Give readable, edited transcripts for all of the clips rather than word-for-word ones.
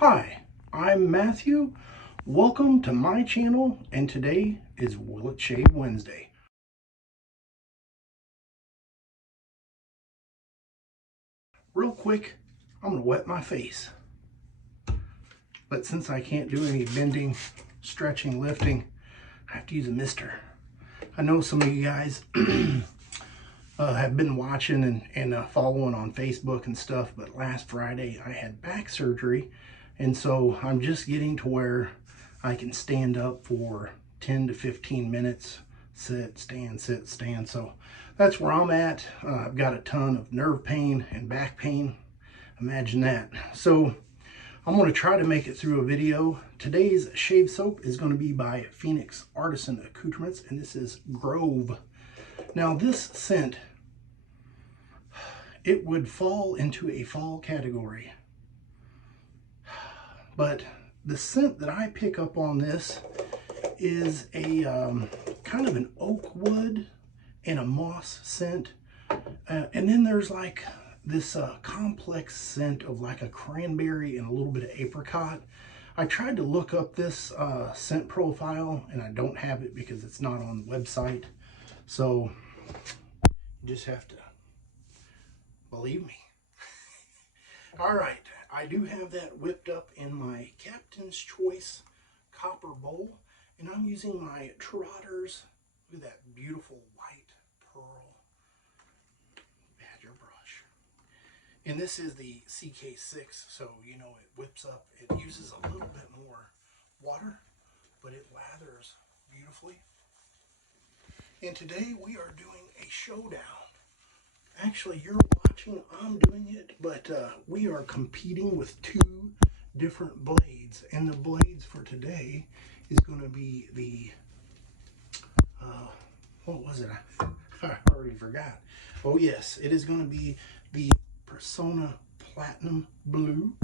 Hi, I'm Matthew. Welcome to my channel, and today is Will It Shave Wednesday. Real quick, I'm going to wet my face. But since I can't do any bending, stretching, lifting, I have to use a mister. I know some of you guys have been watching and following on Facebook and stuff, but last Friday I had back surgery, and so I'm just getting to where I can stand up for 10 to 15 minutes, sit, stand, sit, stand. So that's where I'm at. I've got a ton of nerve pain and back pain. Imagine that. So I'm going to try to make it through a video. Today's shave soap is going to be by Phoenix Artisan Accoutrements, and this is Grove. Now this scent, it would fall into a fall category, but the scent that I pick up on this is a kind of an oak wood and a moss scent, and then there's like this complex scent of like a cranberry and a little bit of apricot. I tried to look up this scent profile, and I don't have it because it's not on the website, so you just have to believe me. All right, I do have that whipped up in my Captain's Choice copper bowl, and I'm using my Trotters. Look at that beautiful white pearl badger brush. And this is the CK6, so you know it whips up. It uses a little bit more water, but it lathers beautifully. And today we are doing a showdown. Actually, you're watching, I'm doing it, but we are competing with two different blades. And the blades for today is going to be the, what was it? I already forgot. Oh yes, it is going to be the Personna Platinum Blue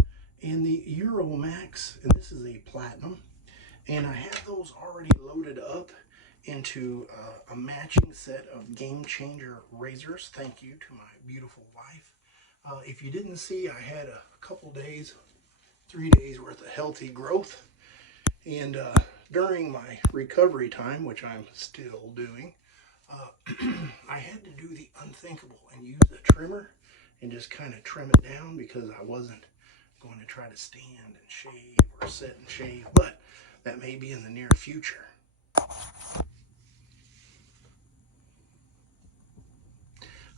and the Euromax, and this is a Platinum. And I have those already loaded up into a matching set of Gamechanger razors. Thank you to my beautiful wife. If you didn't see, I had a couple days, 3 days worth of healthy growth. And during my recovery time, which I'm still doing, I had to do the unthinkable and use a trimmer and just kind of trim it down because I wasn't going to try to stand and shave or sit and shave, but that may be in the near future.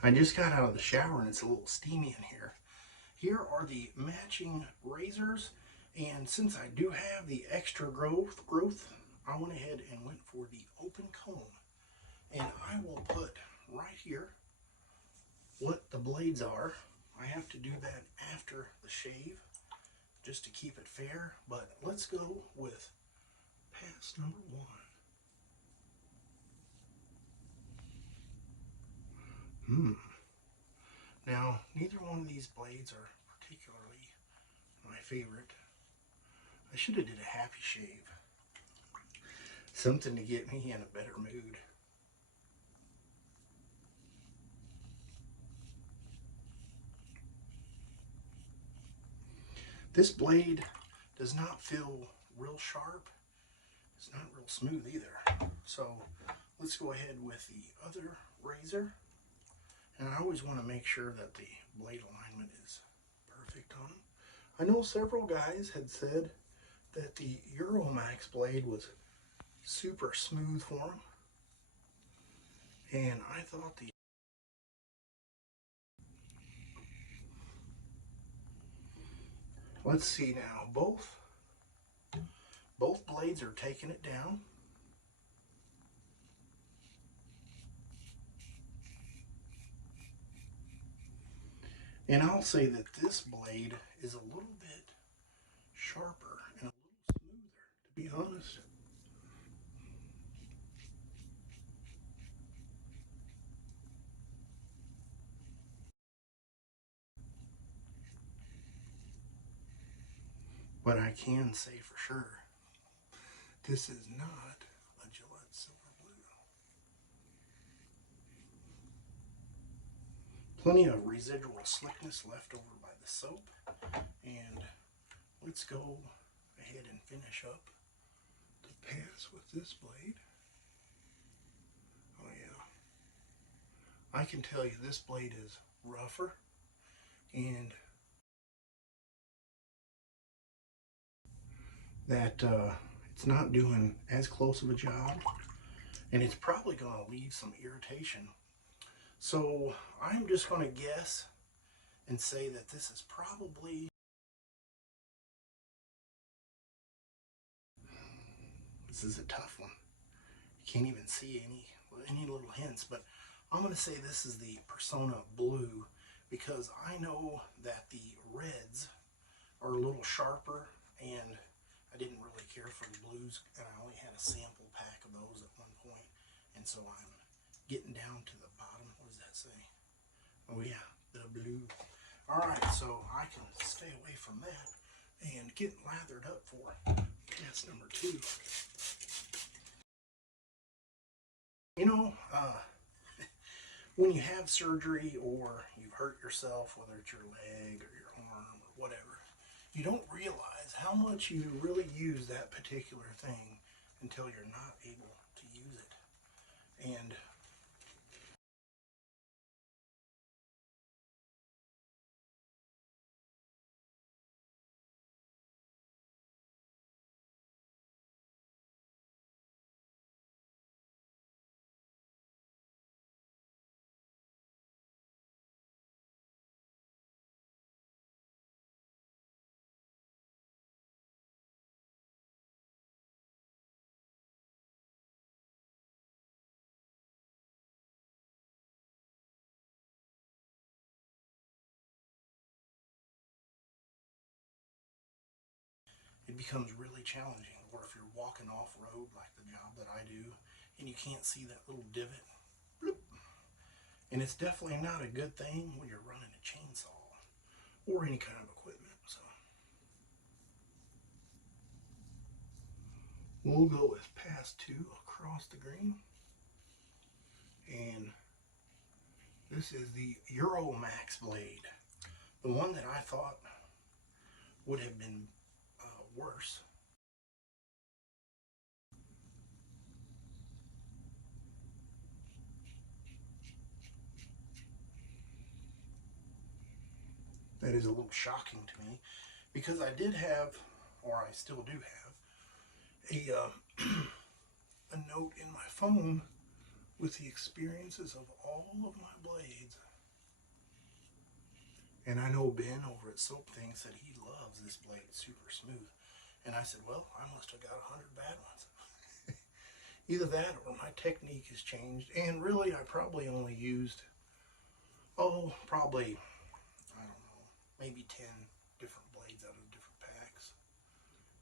I just got out of the shower and it's a little steamy in here. Here are the matching razors, and since I do have the extra growth, I went ahead and went for the open comb. And I will put right here what the blades are. I have to do that after the shave just to keep it fair, but let's go with pass number one. Now, neither one of these blades are particularly my favorite. I should have did a happy shave. Something to get me in a better mood. This blade does not feel real sharp. It's not real smooth either. So let's go ahead with the other razor. And I always want to make sure that the blade alignment is perfect on them. I know several guys had said that the Euromax blade was super smooth for them. And I thought the let's see now, both blades are taking it down. And I'll say that this blade is a little bit sharper and a little smoother, to be honest. But I can say for sure, this is not a Gillette Silver Blue. Plenty of residual slickness left over by the soap. And let's let's go ahead and finish up the pass with this blade. Oh yeah, I can tell you this blade is rougher, and that it's not doing as close of a job, and it's probably going to leave some irritation. So I'm just going to guess and say that this is probably, this is a tough one. You can't even see any little hints, but I'm going to say this is the Personna Blue, because I know that the reds are a little sharper, and I didn't really care for the blues, and I only had a sample pack of those at one point, and so I'm getting down to the bottom. What does that say? Oh yeah, the blue. Alright, so I can stay away from that and get lathered up for pass number 2. You know, when you have surgery or you've hurt yourself, whether it's your leg or your arm or whatever, you don't realize how much you really use that particular thing until you're not able to use it. And it becomes really challenging. Or if you're walking off road like the job that I do, and you can't see that little divot, bloop. And it's definitely not a good thing when you're running a chainsaw or any kind of equipment. So we'll go with pass 2 across the green, and this is the Euromax blade, the one that I thought would have been worse. That is a little shocking to me, because I did have, or I still do have, a note in my phone with the experiences of all of my blades. And I know Ben over at Soap Thing said he loves this blade. It's super smooth. And I said, well, I must have got 100 bad ones. Either that or my technique has changed. And really, I probably only used, probably, I don't know, maybe 10 different blades out of different packs.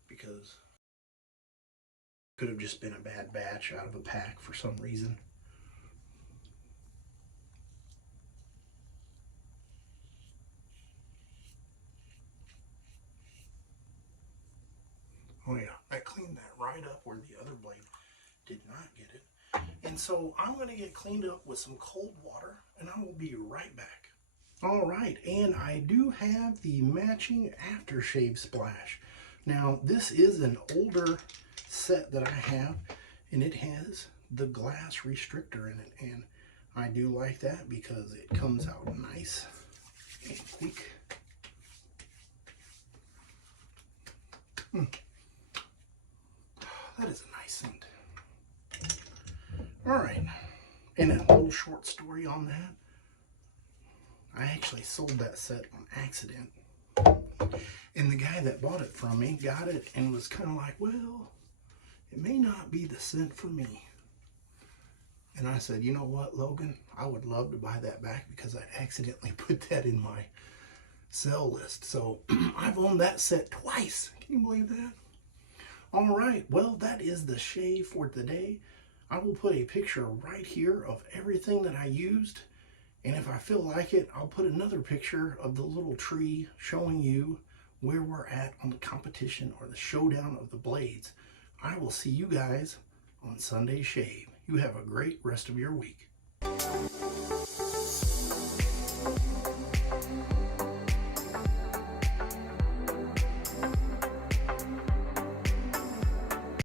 Because it could have just been a bad batch out of a pack for some reason. Oh yeah, I cleaned that right up where the other blade did not get it. And so I'm going to get cleaned up with some cold water, and I will be right back. All right, and I do have the matching aftershave splash. Now, this is an older set that I have, and it has the glass restrictor in it, and I do like that because it comes out nice and quick. That is a nice scent. All right, and a little short story on that. I actually sold that set on accident. And the guy that bought it from me got it and was kind of like, well, it may not be the scent for me. And I said, you know what, Logan? I would love to buy that back because I accidentally put that in my sell list. So I've owned that set twice. Can you believe that? All right, well, that is the shave for today. I will put a picture right here of everything that I used. And if I feel like it, I'll put another picture of the little tree showing you where we're at on the competition or the showdown of the blades. I will see you guys on Sunday Shave. You have a great rest of your week.